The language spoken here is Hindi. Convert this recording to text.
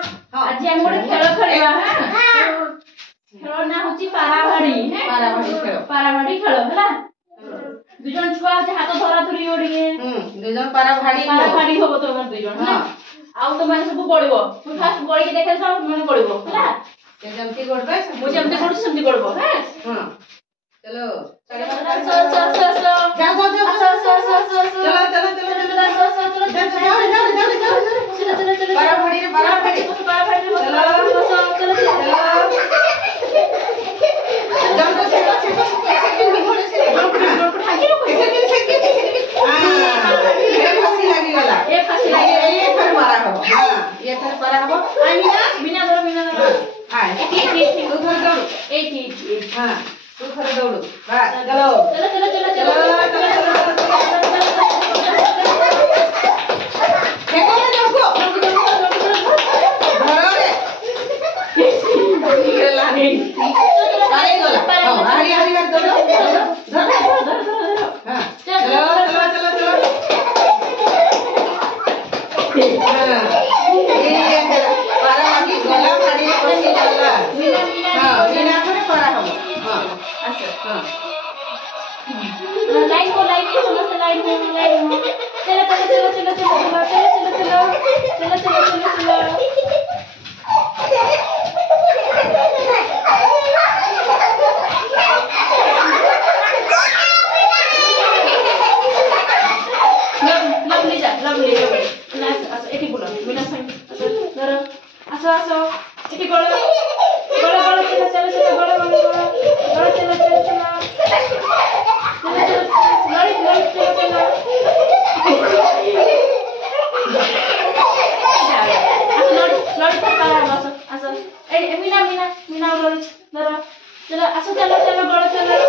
आज हम गोटे खेल खेलवा हां खेल ना होची पाराभाड़ी है पाराभाड़ी खेल हला दुजन छुआ हाथ धरा धरी ओडिए दुजन पाराभाड़ी होबो तो मन दुजन हां आउ तो माने सब पड़िबो तू फास्ट गोड़ी के देखे सब मन पड़िबो हला ते जमती गोड़बे मु जमती गोड़ समती पड़बो हां हां चलो तू खरे दौड़ो बस चलो देखो ना तुमको धरो लाने अरे गोला हरी हरी बार दौड़ो धर हां चलो ये पारा की गोला खड़ी बसी जाला हां बिना करे पारा हम हां अच्छा लाइन को समस्त लाइन हो चलो लवली एटी बोलो बिना संग असो एटी गोला चलो